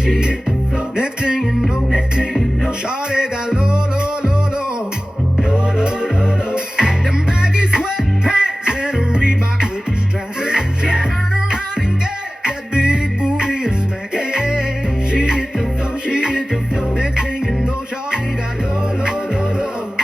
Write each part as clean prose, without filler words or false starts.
she hit the floor. Next thing you know, shawty got low, low, low, low. Low, low, low, low. Them baggy sweatpants and a Reebok with the strap. She turn around and get that big booty and smack. Hey, she hit the floor, she hit the floor. Next thing you know, shawty got low, low, low, low.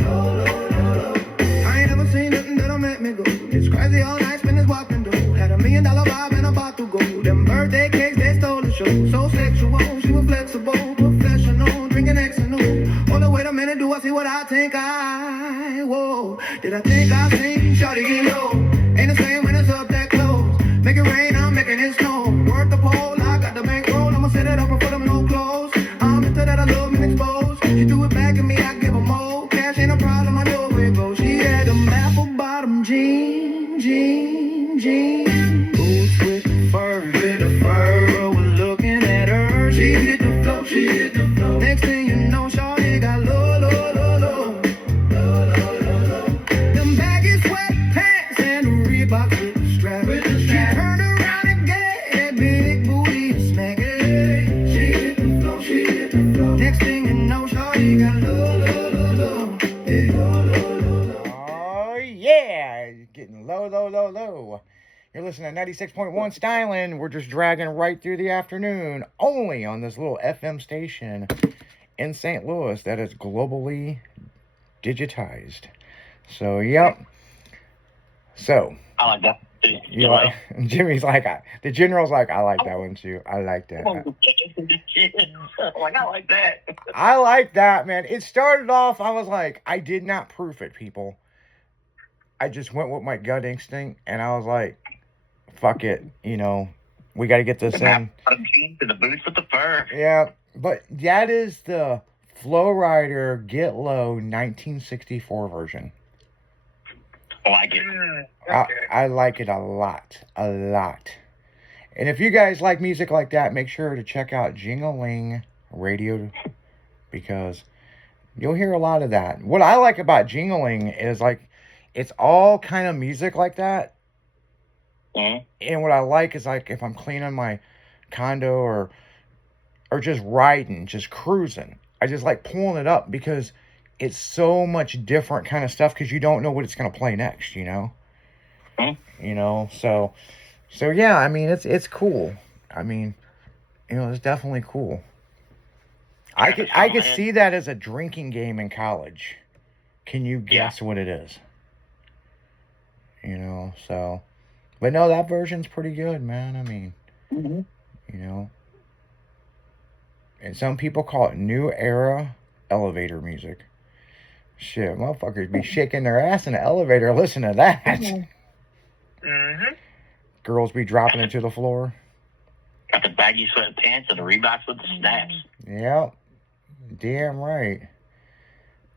Low, low, low, low. I ain't never seen nothing that'll make me go. It's crazy all night, spinning walking door. Had $1 million vibe and about to go. Them birthday cakes, they stole the show. So sexual, she was flexible, professional, drinking X and O. Oh, no, wait a minute, do I see what I think whoa. Did I think I seen shawty get low? Ain't the same when it's up that close. Make it rain, I'm making it snow. Work the pole, I got the bankroll. I'ma set it up and put them no clothes. I'm into that, I love being exposed. She do it back at me, I give her more. Cash ain't a problem, I know where it goes. She had them apple bottom jeans. Boots with fur, Girl was looking at her. She hit the floor, she hit the floor. Next thing you know, shawty got low, low, low, low. Low, low, low, low. Them baggy sweatpants and a Reebok with the strap. She turned around and gave that big booty a smack. She hit the floor, she hit the floor. Next thing you know, shawty got low, low, low, low. Yeah, low, low, low, low. Oh, yeah. Getting low, low, low, low. You're listening to 96.1 Styling. We're just dragging right through the afternoon, only on this little FM station in St. Louis that is globally digitized. So, yep. So, I like that. you like, Jimmy's like, the general's like, I like that one too. I like that. I like that. I like that, man. It started off, I was like, I did not proof it, people. I just went with my gut instinct, and I was like, fuck it, we got to get this in. To the boots with the fur. Yeah, but that is the Flow Rider Get Low 1964 version. I like it. I like it a lot. And if you guys like music like that, make sure to check out Jingling Radio, because you'll hear a lot of that. What I like about Jingling is like, it's all kind of music like that. Mm-hmm. And what I like is like if I'm cleaning my condo or just riding, just cruising, I just like pulling it up because it's so much different kind of stuff because you don't know what it's going to play next, Mm-hmm. So yeah, I mean, it's cool. I mean, it's definitely cool. I could see that as a drinking game in college. Can you guess what it is? So, but no, that version's pretty good, man. I mean, and some people call it new era elevator music. Shit, motherfuckers be shaking their ass in the elevator. Listen to that. Mm-hmm. Girls be dropping into the floor. Got the baggy sweatpants and the Reeboks with the snaps. Yep. Damn right.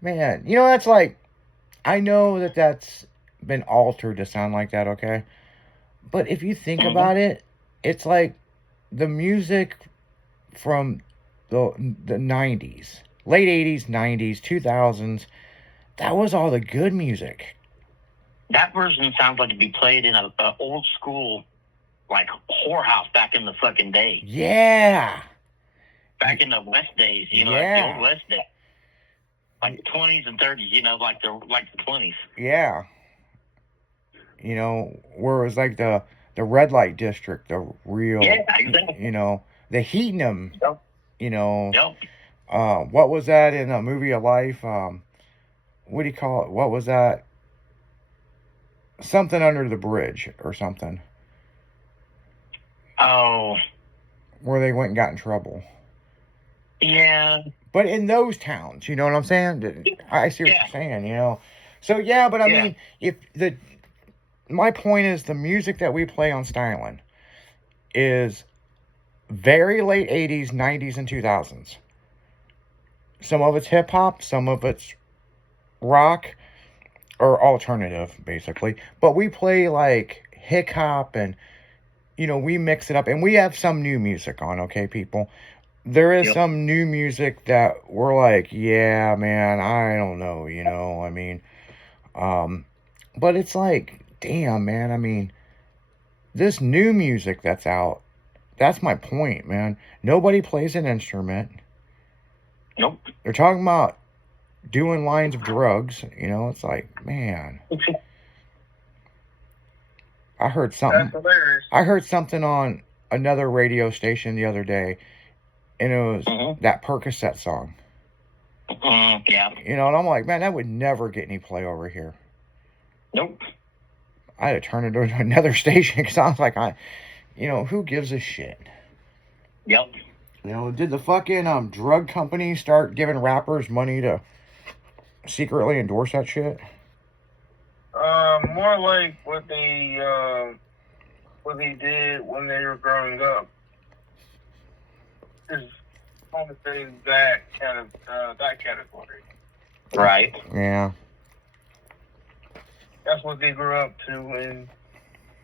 Man, that's like, I know that's been altered to sound like that, okay? But if you think about it, it's like the music from the 90s, late 80s, 90s, 2000s, that was all the good music. That version sounds like it'd be played in a old school, like, whorehouse back in the fucking day. Yeah. Back in the West days, like the old West days. Like the 20s and 30s, like the 20s. Yeah. Where it was like the red light district, the real, exactly. The heat'em, Yep. Yep. What was that in a Movie of Life? What do you call it? What was that? Something under the bridge or something. Oh. Where they went and got in trouble. Yeah. But in those towns, you know what I'm saying? I see what you're saying, So, yeah, but I mean, my point is the music that we play on Styling is very late 80s, 90s, and 2000s. Some of it's hip-hop, some of it's rock, or alternative, basically. But we play, like, hip-hop, and, we mix it up. And we have some new music on, okay, people? There is some new music that we're like, yeah, man, I don't know, I mean, but it's like, damn, man, I mean, this new music that's out, that's my point, man. Nobody plays an instrument. Nope. They're talking about doing lines of drugs. You know, it's like, man. I heard something. That's hilarious. I heard something on another radio station the other day, and it was that Percocet song. Yeah. You know, and I'm like, man, that would never get any play over here. Nope. I had to turn it to another station because I was like, who gives a shit? Yep. You know, did the fucking drug company start giving rappers money to secretly endorse that shit? More like what they did when they were growing up. Is I want to say that category. Right. Yeah. That's what they grew up to, and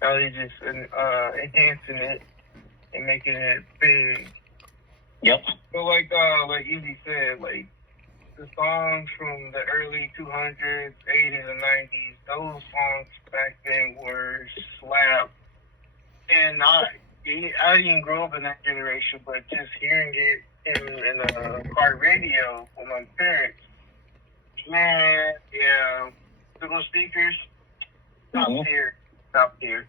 now they just enhancing it and making it big. Yep. But like Easy said, like the songs from the early 200s, 80s, and 90s, those songs back then were slap. And I didn't grow up in that generation, but just hearing it in a car radio with my parents, man, yeah, little speakers, top tier.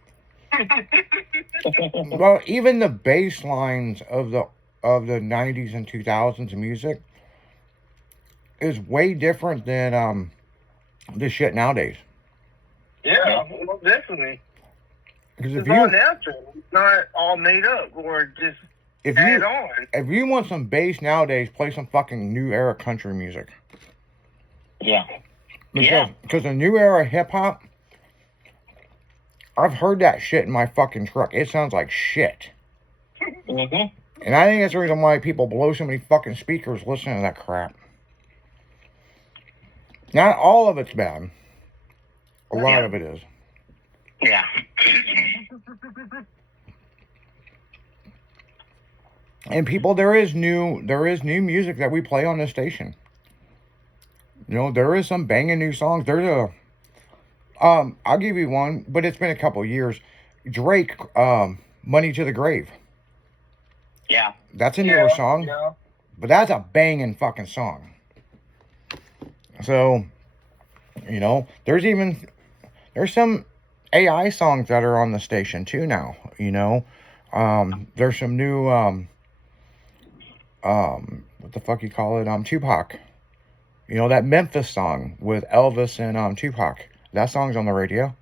Well, even the bass lines of the 90s and 2000s music is way different than the shit nowadays. Yeah, well, definitely. Because It's all natural. It's not all made up or just add on. If you want some bass nowadays, play some fucking new era country music. Yeah. Because the new era hip hop, I've heard that shit in my fucking truck. It sounds like shit. Mm-hmm. And I think that's the reason why people blow so many fucking speakers listening to that crap. Not all of it's bad. A lot of it is. Yeah. And people, there is new music that we play on this station. You know, there is some banging new songs. There's I'll give you one, but it's been a couple years. Drake, Money to the Grave. Yeah. That's a newer song. Yeah. But that's a banging fucking song. So, you know, there's some AI songs that are on the station too now, you know. There's some new what the fuck you call it? Tupac. You know, that Memphis song with Elvis and Tupac. That song's on the radio.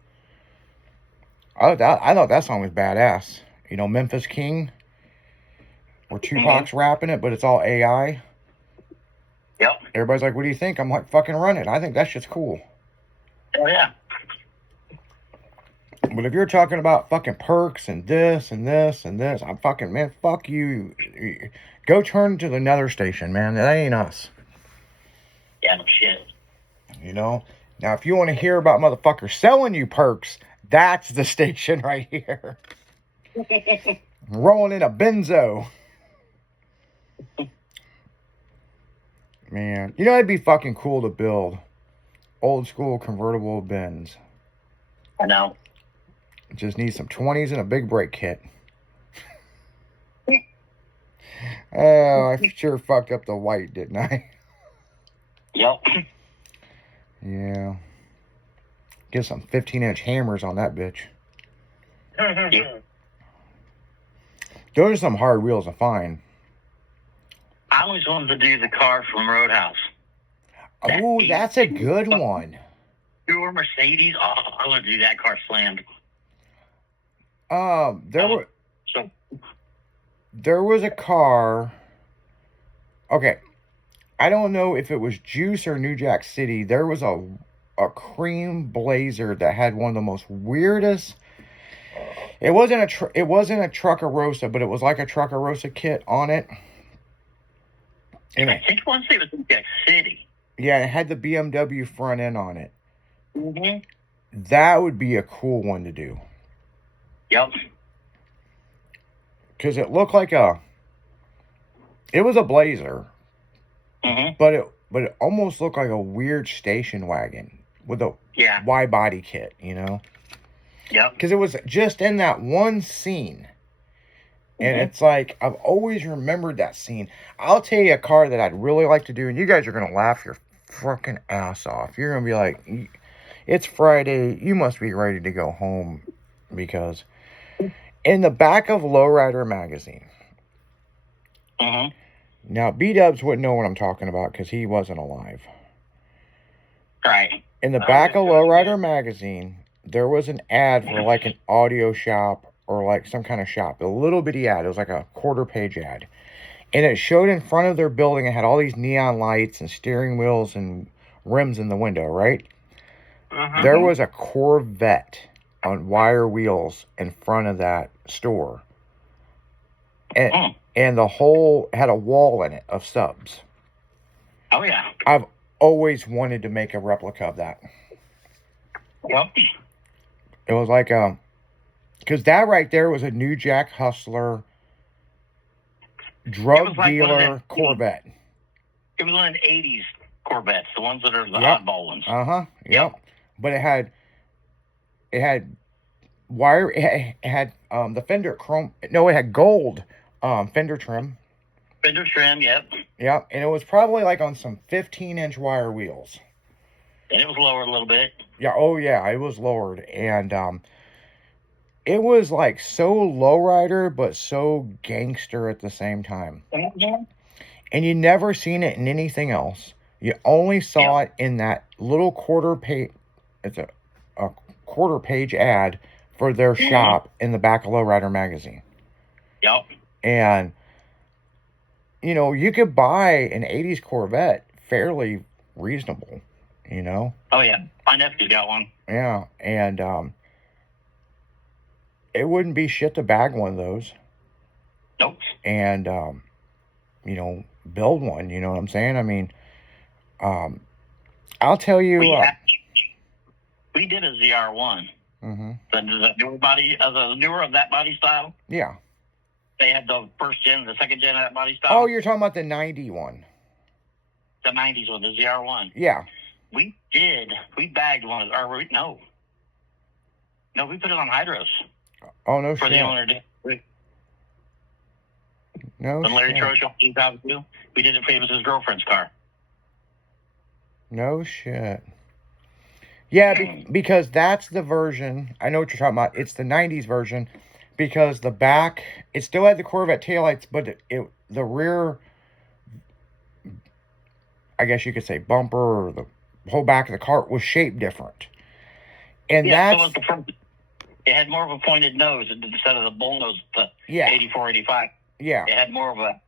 I thought that song was badass. You know, Memphis King, where Tupac's rapping it, but it's all AI. Yep. Everybody's like, what do you think? I'm like, fucking run it. I think that shit's cool. Oh, yeah. But if you're talking about fucking perks and this and this and this, I'm fucking, man, fuck you. Go turn to the nether station, man. That ain't us. Yeah, no shit. You know? Now, if you want to hear about motherfuckers selling you perks, that's the station right here. Rolling in a benzo. Man, you know, it'd be fucking cool to build old school convertible Benz. I know. Just need some 20s and a big brake kit. Oh, I sure fucked up the white, didn't I? Yep. Yeah. Get some 15-inch hammers on that bitch. Those are some hard wheels to find. I always wanted to do the car from Roadhouse. Oh, that's a good one. Your Mercedes. Oh, I want to do that car slammed. There was a car. Okay, I don't know if it was Juice or New Jack City. There was a cream Blazer that had one of the most weirdest. It wasn't a Truckarossa, but it was like a Truckarossa kit on it. And I think once it was New Jack City. Yeah, it had the BMW front end on it. Mm-hmm. That would be a cool one to do. Yep. Because it looked like it was a Blazer. Mm-hmm. But it almost looked like a weird station wagon with a wide body kit, you know? Yep. Because it was just in that one scene. And it's like, I've always remembered that scene. I'll tell you a car that I'd really like to do, and you guys are going to laugh your fucking ass off. You're going to be like, it's Friday. You must be ready to go home. Because in the back of Lowrider magazine, now B-Dubs wouldn't know what I'm talking about because he wasn't alive. Right. In the back of Lowrider magazine, there was an ad for like an audio shop or like some kind of shop. A little bitty ad. It was like a quarter-page ad. And it showed in front of their building. It had all these neon lights and steering wheels and rims in the window, right? There was a Corvette on wire wheels in front of that store. And the whole had a wall in it of subs. Oh, yeah. I've always wanted to make a replica of that. Yep. It was like, because that right there was a New Jack Hustler drug dealer Corvette. It was one of the 80s Corvettes, the ones that are the oddball ones. Yep. But it had wire, it had the fender chrome, no, it had gold fender trim. Fender trim, yep. Yep, and it was probably like on some 15-inch wire wheels. And it was lowered a little bit. Yeah, oh yeah, it was lowered. And it was like so lowrider, but so gangster at the same time. And you never seen it in anything else. You only saw it in that little quarter page. It's a quarter page ad for their shop in the back of Lowrider magazine. Yep. And you know, you could buy an 80s Corvette fairly reasonable, you know? Oh, yeah. My nephew got one. Yeah, and it wouldn't be shit to bag one of those. Nope. And, you know, build one, you know what I'm saying? I mean, I'll tell you... we did a ZR1. The newer body, the newer of that body style. Yeah. They had the first gen, the second gen of that body style. Oh, you're talking about the 90 one. The 90s one, the ZR1. Yeah. We bagged one, no, we put it on hydros. Oh, no for shit. The owner. No when Larry shit. Trosh, 2002, we did it for him, it was his girlfriend's car. No shit. Yeah, because that's the version, I know what you're talking about, it's the 90s version, because the back, it still had the Corvette taillights, but the rear, I guess you could say bumper, or the whole back of the car was shaped different. And so was the front. It had more of a pointed nose instead of the bull nose, the 84, 85. Yeah. It had more of a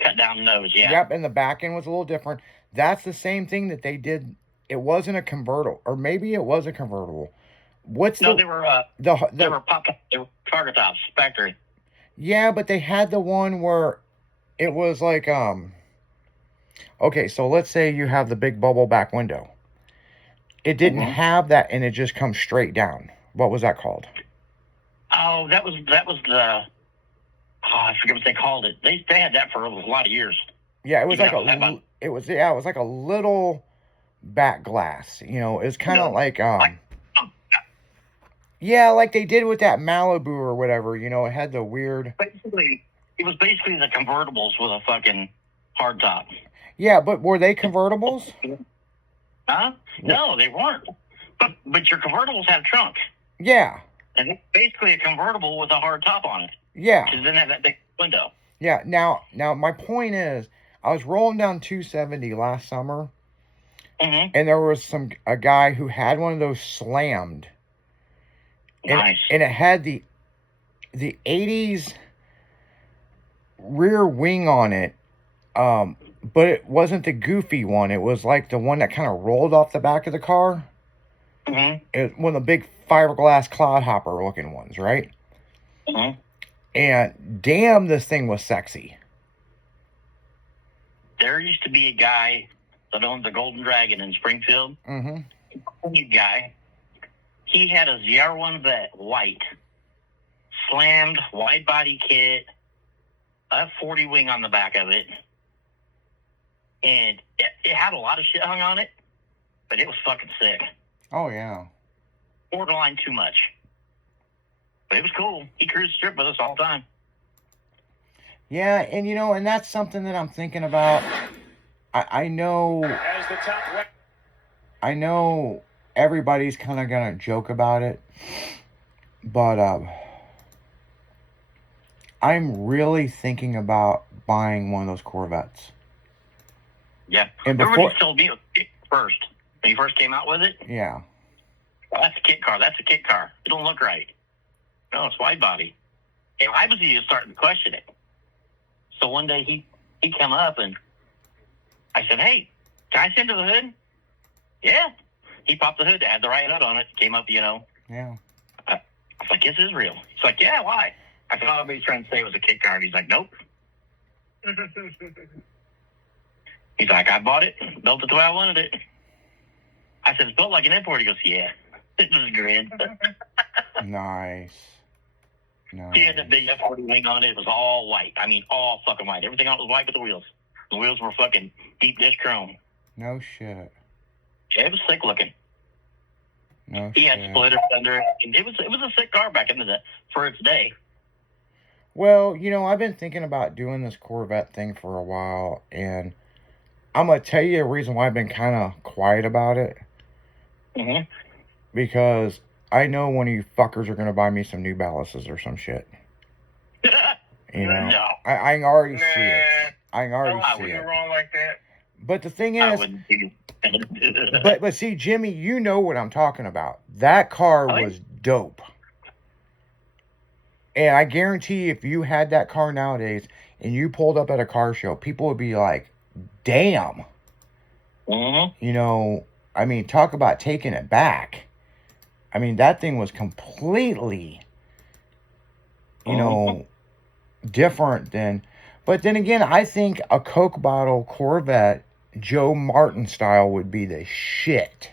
cut down nose, yeah. Yep, and the back end was a little different. That's the same thing that they did. It wasn't a convertible, or maybe it was a convertible. They were they were target tops, factory. Yeah, but they had the one where it was like okay, so let's say you have the big bubble back window. It didn't have that, and it just comes straight down. What was that called? Oh, that was the I forget what they called it. They had that for a lot of years. Yeah, it was it was like a little back glass. You know, it was kind of like yeah, like they did with that Malibu or whatever. You know, it had the weird. It was basically the convertibles with a fucking hard top. Yeah, but were they convertibles? Huh? No, they weren't. But your convertibles have a trunk. Yeah. And it's basically a convertible with a hard top on it. Yeah. Because it didn't have that big window. Yeah. Now, my point is, I was rolling down 270 last summer, and there was a guy who had one of those slammed. Nice. And it had the 80s rear wing on it, but it wasn't the goofy one. It was like the one that kind of rolled off the back of the car. It was one of the big fiberglass clodhopper looking ones, right? And damn, this thing was sexy. There used to be a guy that owned the Golden Dragon in Springfield. A guy. He had a ZR1 Vet, white, slammed, wide body kit, a 40 wing on the back of it. And it had a lot of shit hung on it, but it was fucking sick. Oh, yeah. Borderline too much. But it was cool. He cruised the strip with us all the time. Yeah, and and that's something that I'm thinking about. I know. I know everybody's kind of gonna joke about it, but I'm really thinking about buying one of those Corvettes. Yeah. And Everybody told me it was first. When you first came out with it? Yeah. Well, that's a kit car. That's a kit car. It don't look right. No, it's wide body. And I was just starting to question it. So one day he came up and I said, "Hey, can I send to the hood?" Yeah. He popped the hood. It had the right hood on it. Came up, Yeah. I was like, "This is real." He's like, "Yeah, why?" I thought everybody's trying to say it was a kit car. And he's like, "Nope." He's like, "I bought it, built it the way I wanted it." I said, "It's built like an import." He goes, "Yeah." This is grin. Nice. He had the big F40 wing on it. It was all white. I mean, all fucking white. Everything else was white but the wheels. The wheels were fucking deep dish chrome. No shit. Yeah, it was sick looking. No he shit. had splitters under. It was a sick car back in the day for its day. Well, I've been thinking about doing this Corvette thing for a while, and I'm gonna tell you a reason why I've been kind of quiet about it. Mm-hmm. Because I know one of you fuckers are gonna buy me some New Balances or some shit. No. I can already see it. I can already I see wouldn't it. wrong like that. But the thing I is, wouldn't. but see, Jimmy, you know what I'm talking about. That car was dope. And I guarantee if you had that car nowadays and you pulled up at a car show, people would be like, damn. Mm-hmm. I mean, talk about taking it back. I mean, that thing was completely, different than. But then again, I think a Coke bottle Corvette, Joe Martin style, would be the shit.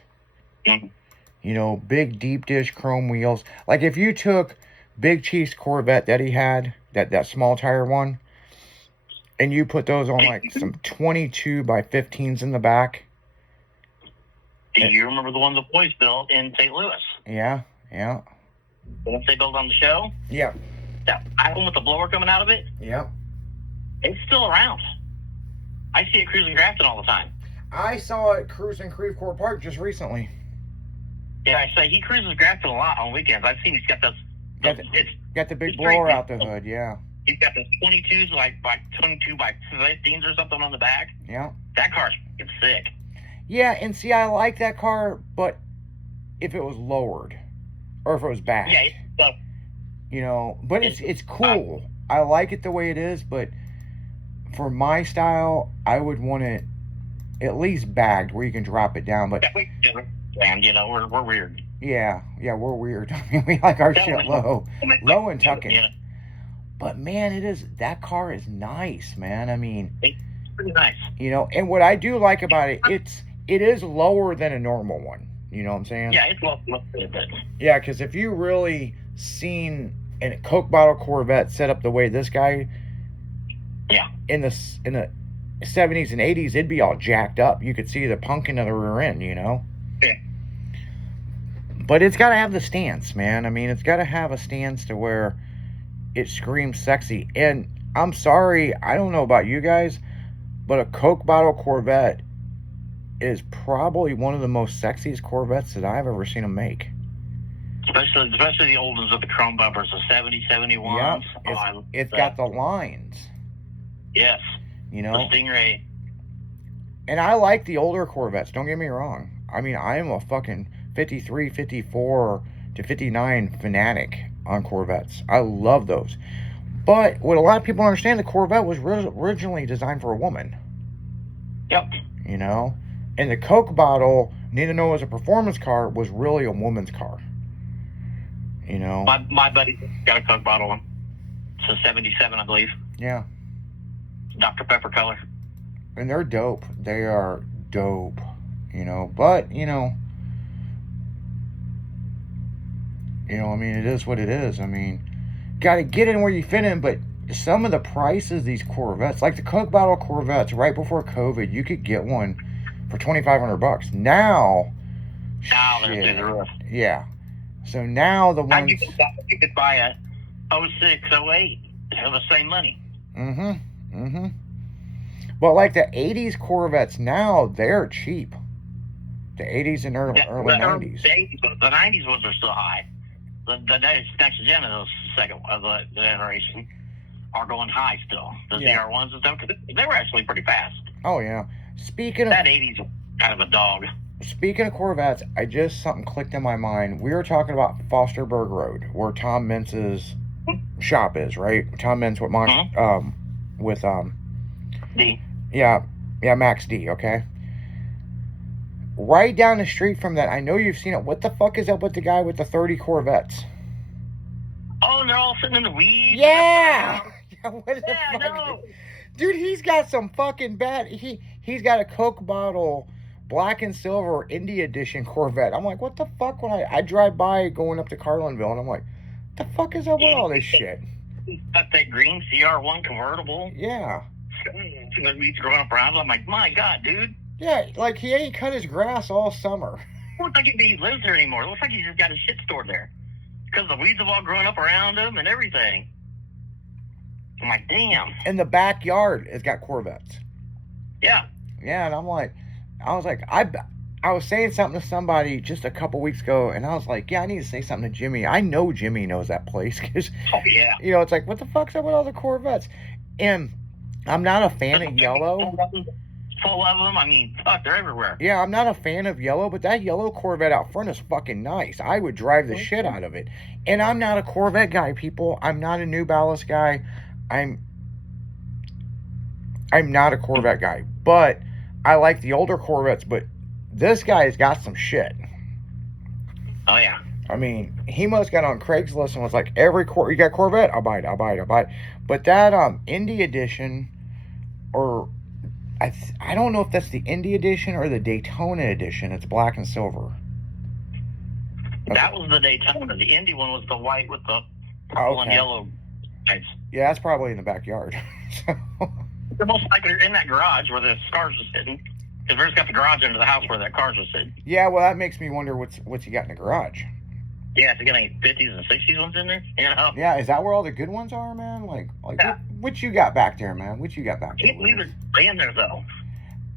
Mm-hmm. Big deep dish chrome wheels. Like if you took Big Chief's Corvette that he had, that small tire one, and you put those on like some 22 by 15s in the back. Do you remember the one the boys built in St. Louis? Yeah. The ones they built on the show? Yeah. That one with the blower coming out of it? Yeah. It's still around. I see it cruising Grafton all the time. I saw it cruising Creve Coeur Park just recently. Yeah, I say he cruises Grafton a lot on weekends. I've seen he's got those. Got the big blower out the hood, yeah. He's got those 22s, like 22 by 15s or something on the back. Yeah. That car's fucking sick. Yeah, and see, I like that car, but if it was lowered, or if it was back, but it's cool. I like it the way it is, but for my style, I would want it at least bagged where you can drop it down. But and we're weird. Yeah, we're weird. I mean, we like our shit low and tucking. Yeah. But man, that car is nice, man. I mean, it's pretty nice. And what I do like about it, it is lower than a normal one. You know what I'm saying? Yeah, it's low a bit. Yeah, because if you really seen a Coke bottle Corvette set up the way this guy, in the 70s and 80s, it'd be all jacked up. You could see the punking of the rear end. Yeah. But it's got to have the stance, man. I mean, it's got to have a stance to where it screams sexy. And I'm sorry, I don't know about you guys, but a Coke bottle Corvette is probably one of the most sexiest Corvettes that I've ever seen them make. Especially the old ones with the chrome bumpers, the 70, 71s. Yeah, it's got the lines. Yes. The Stingray. And I like the older Corvettes, don't get me wrong. I mean, I am a fucking 53, 54 to 59 fanatic on Corvettes. I love those. But what a lot of people don't understand, the Corvette was originally designed for a woman. Yep. And the Coke bottle, neither know as a performance car, was really a woman's car. My buddy got a Coke bottle one. It's a 77, I believe. Yeah. Dr. Pepper color. And they're dope. They are dope. But, I mean, it is what it is. I mean, got to get in where you fit in, but some of the prices these Corvettes, like the Coke bottle Corvettes, right before COVID, you could get one for $2,500. Now they're through the roof. Yeah. So now the ones you could buy a 06, 08 for the same money. But like the 80s Corvettes now, they're cheap. The 80s and early 90s. The 90s ones are still high. The next gen of those second of the generation are going high still. The ZR1s and stuff, because they were actually pretty fast. Oh yeah. Speaking of that 80s was kind of a dog. Speaking of Corvettes, something clicked in my mind. We were talking about Fosterburg Road, where Tom Mintz's shop is, right? Tom Mintz with D. Yeah, Max D. Okay. Right down the street from that, I know you've seen it. What the fuck is up with the guy with the 30 Corvettes? Oh, and they're all sitting in the weeds. Yeah. What the Yeah, I fuck? know. Dude, he's got some fucking bad. He's got a Coke bottle, black and silver Indy Edition Corvette. I'm like, what the fuck? When I drive by going up to Carlinville, and I'm like, what the fuck is up with all this shit? He's got that green CR1 convertible. Yeah. The weeds growing up around him. I'm like, my God, dude. Yeah, like he ain't cut his grass all summer. It looks like he lives there anymore. It looks like he's just got his shit stored there. Because the weeds have all grown up around him and everything. I'm like, damn. In the backyard, it's got Corvettes. Yeah. Yeah, and I was like, I was saying something to somebody just a couple weeks ago, and I was like, yeah, I need to say something to Jimmy. I know Jimmy knows that place, because, you know, it's like, what the fuck's up with all the Corvettes? And I'm not a fan of yellow. Full of them. I mean, fuck, they're everywhere. Yeah, I'm not a fan of yellow, but that yellow Corvette out front is fucking nice. I would drive the shit out of it. And I'm not a Corvette guy, people. I'm not a New Balance guy. I'm not a Corvette guy. But I like the older Corvettes, but this guy's got some shit. Oh, yeah. I mean, he must got on Craigslist and was like, you got Corvette? I'll buy it. But that Indy Edition, or I don't know if that's the Indy Edition or the Daytona Edition. It's black and silver. That was the Daytona. The Indy one was the white with the purple and yellow stripes. Yeah, that's probably in the backyard. They're most likely in that garage where the cars are sitting. Because Rick's got the garage under the house where that cars are sitting. Yeah, well, that makes me wonder what's he got in the garage. Yeah, is he got any 50s and 60s ones in there? You know? Yeah, is that where all the good ones are, man? Like yeah. What you got back there, man? What you got back there? Can't believe they're staying there, though.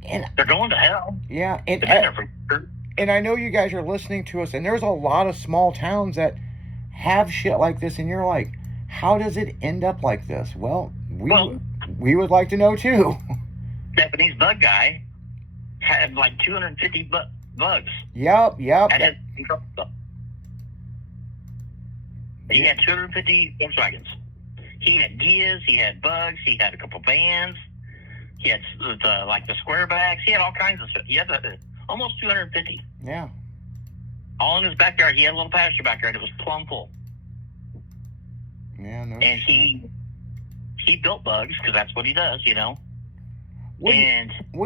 And they're going to hell. Yeah, They've been there for sure. And I know you guys are listening to us, and there's a lot of small towns that have shit like this, and you're like, how does it end up like this? Well, we would like to know, too. Japanese bug guy had like 250 bugs. Yep. At his control. He had 250 Volkswagens. He had Gias, he had bugs, he had a couple vans, he had the square backs, he had all kinds of stuff. He had almost 250. Yeah. All in his backyard. He had a little pasture backyard. It was plumb full. Yeah, no and shit. he built bugs because that's what he does, you know. What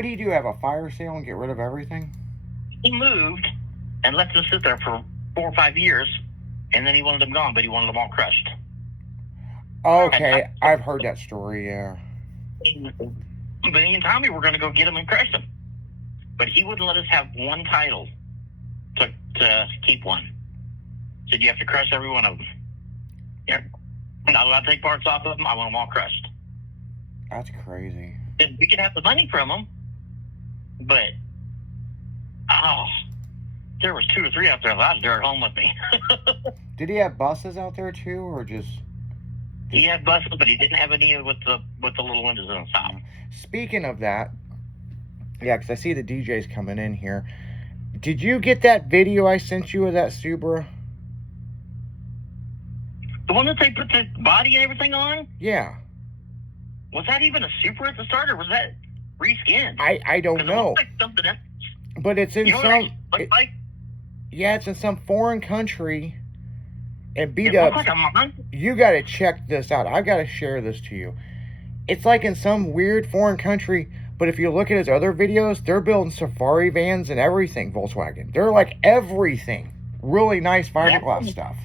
do you do? Have a fire sale and get rid of everything? He moved and let them sit there for 4 or 5 years, and then he wanted them gone, but he wanted them all crushed. Okay, I've heard that story, yeah. But me and Tommy were going to go get them and crush them. But he wouldn't let us have one title to keep one. Said you have to crush every one of them. Yeah. I'm not allowed to take parts off of them. I want them all crushed. That's crazy. And we could have the money from them, but there was 2 or 3 out there that was home with me. Did he have buses out there too, or just? He had buses, but he didn't have any with the little windows in the top. Speaking of that, yeah, because I see the DJs coming in here. Did you get that video I sent you of that Subaru? The one that they put the body and everything on? Yeah. Was that even a Supra at the start, or was that reskinned? I don't know. It looks like something else. But it's in some. Like? Yeah, it's in some foreign country. And beat It up. looks like a monster. You got to check this out. I've got to share this to you. It's like in some weird foreign country, but if you look at his other videos, they're building safari vans and everything, Volkswagen. They're like everything. Really nice fiberglass stuff.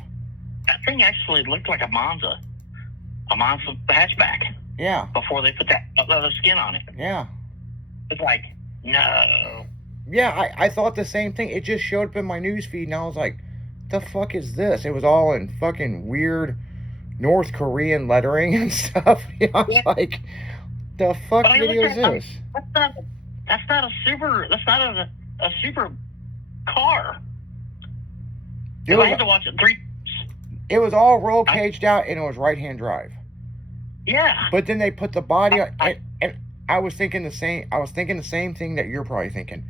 That thing actually looked like a Monza hatchback. Yeah. Before they put that leather skin on it. Yeah. It's like, no. Yeah, I thought the same thing. It just showed up in my news feed, and I was like, the fuck is this? It was all in fucking weird North Korean lettering and stuff. I'm like, the fuck But I video is looked at- this? That's not a super. That's not a super car. It I had to was, watch it 3. it was all roll caged out and it was right-hand drive. Yeah. But then they put the body on, and I was thinking the same. I was thinking the same thing that you're probably thinking.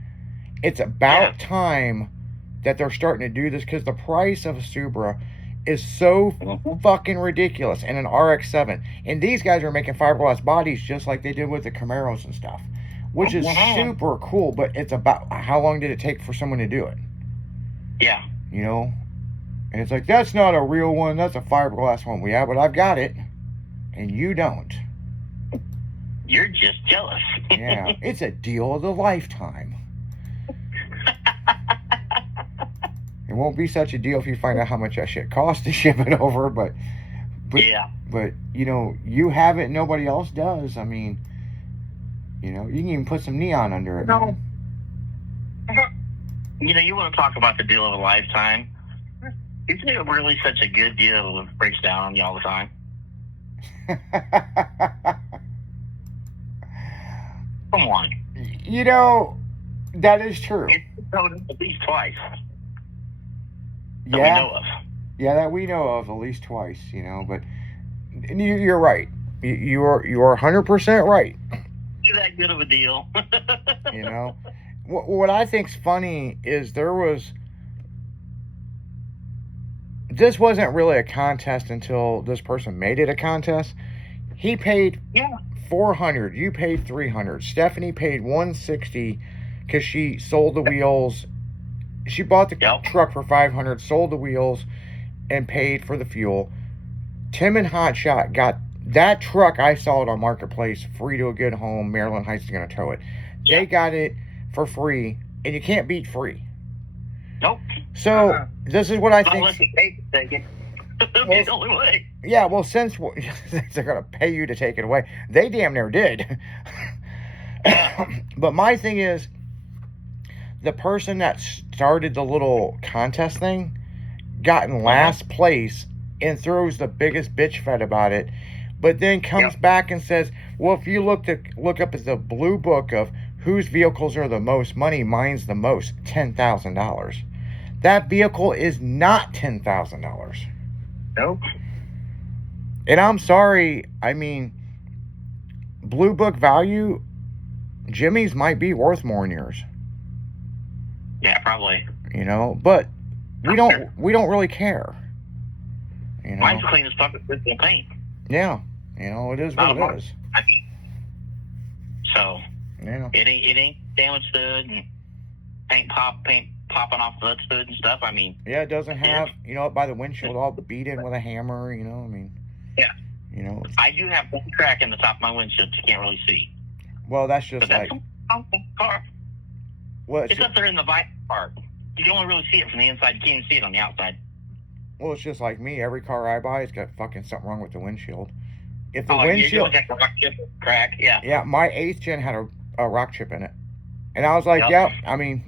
It's about time that they're starting to do this, because the price of a Supra is so fucking ridiculous, and an RX-7. And these guys are making fiberglass bodies just like they did with the Camaros and stuff, which is super cool. But it's about, how long did it take for someone to do it? Yeah. You know, and it's like, that's not a real one. That's a fiberglass one. Yeah, but I've got it, and you don't. You're just jealous. Yeah, it's a deal of the lifetime. It won't be such a deal if you find out how much that shit costs to ship it over, but Yeah. But you know, you have it, nobody else does. I mean, you know, you can even put some neon under it. No. You know, you want to talk about the deal of a lifetime. Isn't it really such a good deal that breaks down on you all the time? Come on. You know, that is true. It's towed at least twice. That Yeah, we know of. yeah, that we know of at least twice. You know, but you're right. You are 100% right. Is that good of a deal? You know, what I think's funny is this wasn't really a contest until this person made it a contest. He paid $400. You paid $300. Stephanie paid $160 because she sold the wheels. She bought the truck for $500, sold the wheels, and paid for the fuel. Tim and Hotshot got that truck. I saw it on Marketplace, free to a good home. Maryland Heights is going to tow it. They got it for free, and you can't beat free. Nope. So this is what I think. Unless you pay to take it. That's the only way. Yeah, well, since they're going to pay you to take it away, they damn near did. But my thing is, the person that started the little contest thing got in last place and throws the biggest bitch fit about it, but then comes back and says, well, if you look up at the blue book of whose vehicles are the most money, mine's the most, $10,000. That vehicle is not $10,000. Nope. And I'm sorry, I mean, blue book value, Jimmy's might be worth more than yours. Yeah, probably. You know, but we don't really care. You know? Mine's clean as fuck with physical paint. Yeah, you know, it is what it is. So Yeah. it ain't damaged hood and paint popping off the hood and stuff. I mean, Yeah, it doesn't have, you know, by the windshield all beat in with a hammer, you know, I mean. Yeah. You know. I do have one crack in the top of my windshield you can't really see. Well, that's just But that's like, a car. well, It's up there in the vice part. You can only really see it from the inside. You can't even see it on the outside. well, it's just like me. Every car I buy has got fucking something wrong with the windshield. If the You windshield, got the rock chip crack. Yeah. yeah, my 8th gen had a rock chip in it. And I was like, Yep. I mean,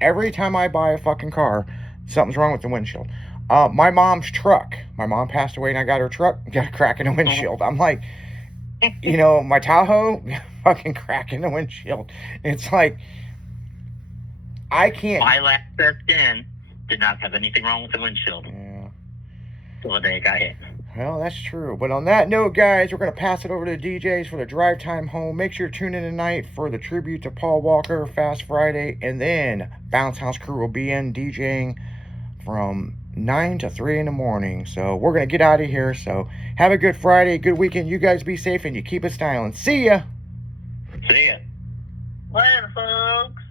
every time I buy a fucking car, something's wrong with the windshield. My mom's truck, my mom passed away and I got her truck, got a crack in the windshield. I'm like, you know, my Tahoe, fucking crack in the windshield. It's like, I can't. My last S10 did not have anything wrong with the windshield Yeah. until the day it got hit. Well, that's true. But on that note, guys, we're going to pass it over to the DJs for the drive time home. Make sure to tune in tonight for the tribute to Paul Walker, Fast Friday, and then Bounce House Crew will be in DJing from 9 to 3 in the morning. So we're going to get out of here. So have a good Friday, good weekend. You guys be safe and you keep it styling. See ya. See ya. Later, folks.